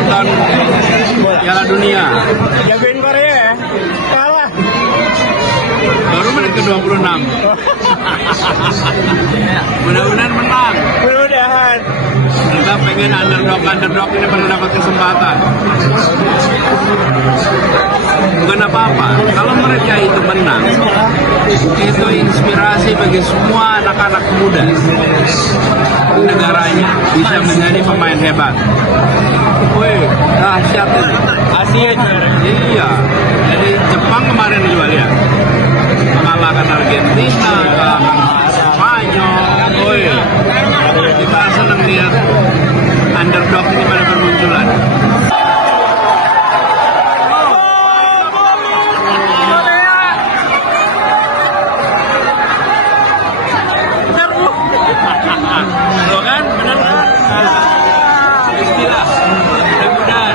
nonton Piala Dunia. Jagoin Korea ya? Kalah. Baru menit ke-26. Mudah-mudahan menang. Mudah-mudahan. Kita pengen underdog ini pada dapat kesempatan. Bukan apa-apa. Kalau mereka itu menang, itu inspirasi bagi semua anak-anak muda negaranya bisa menjadi pemain hebat. Wih, dahsyat. Asia juara. Iya. Jadi Jepang kemarin juga lihat mengalahkan Argentina, mengalahkan Spanyol. Wih, kita senang lihat underdog ini pada bermunculan. Tuh kan, benar kan? Istilah, mudah-mudahan.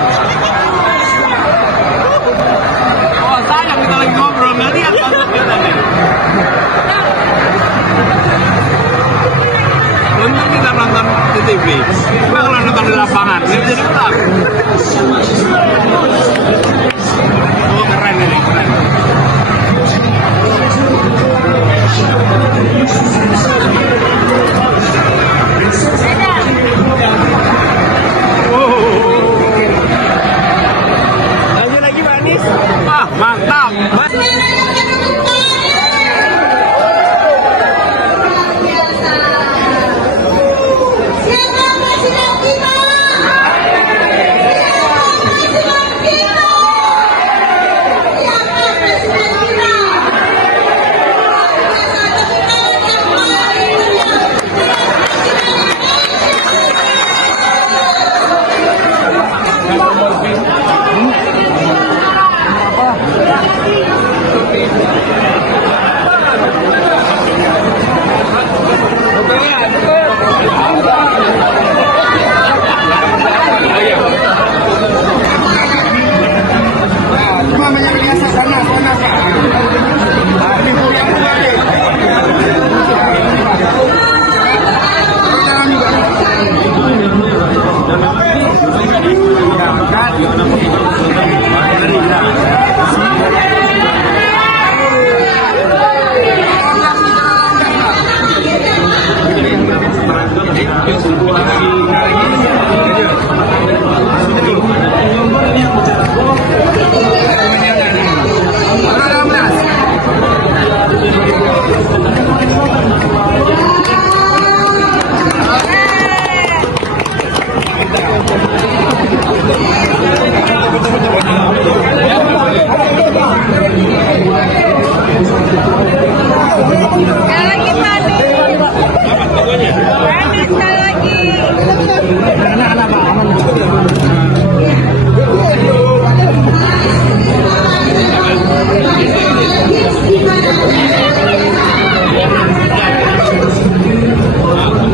Oh sayang kita lagi ngobrol, nggak lihat konten kita nih. Untung kita nonton di TV. Coba kalau nonton di lapangan, nggak bisa diulang. Oh keren ini, keren. Lanjut lagi Pak Anies. Ah, mantap.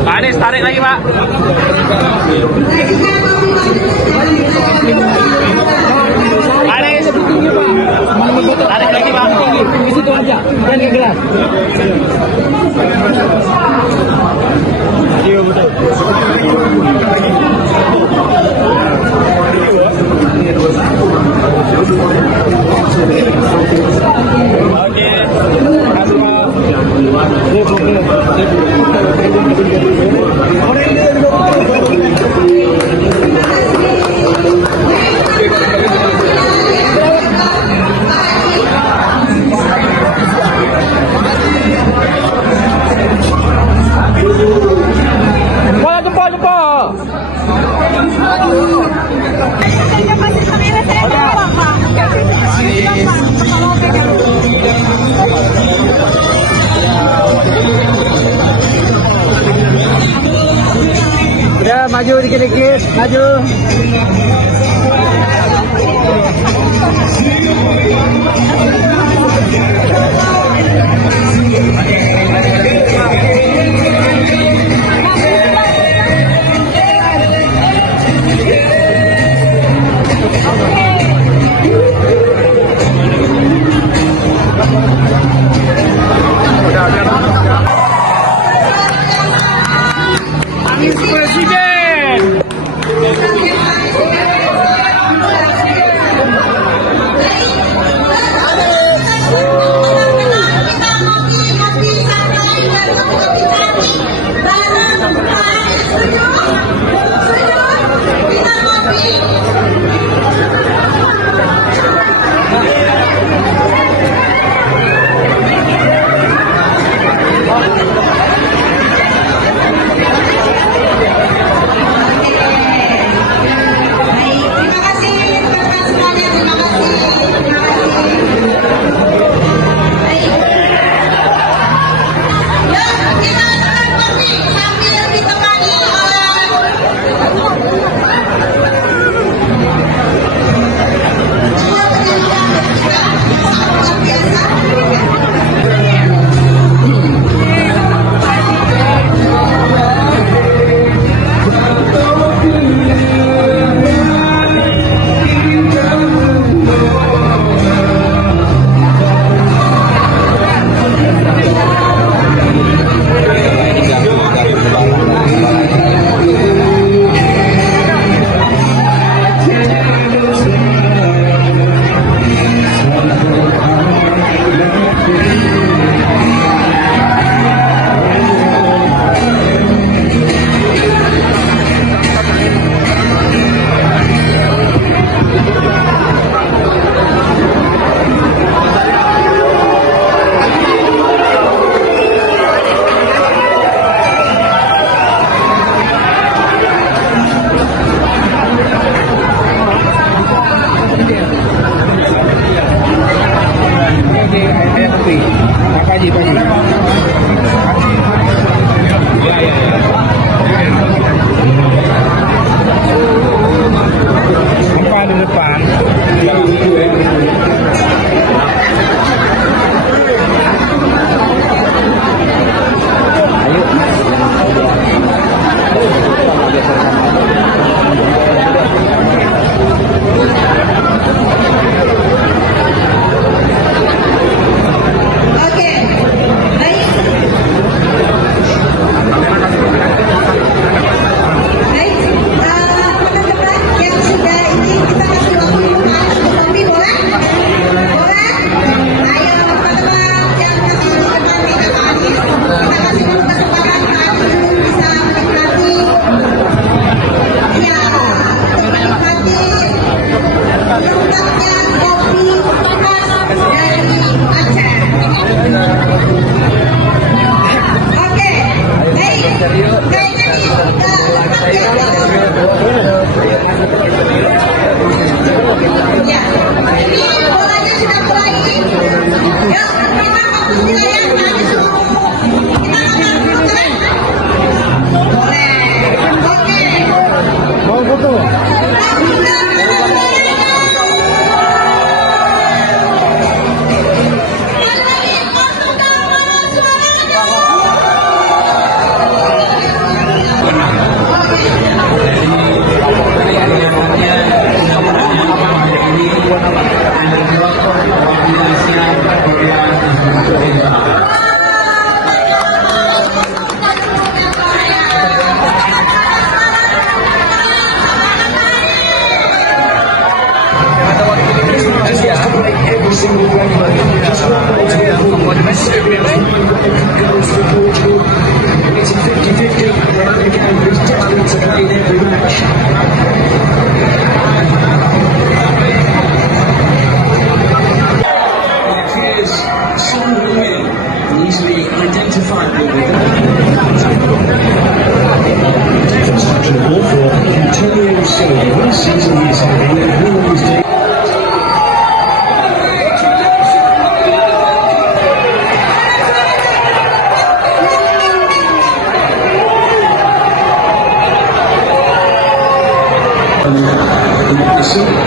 Pak Anies, tarik lagi Pak. Pak Anies, tarik lagi Pak. Di situ aja, dan ke gelas. Iya betul. Oke, udah maju dikit-dikit, maju. Anies Presiden. berhasil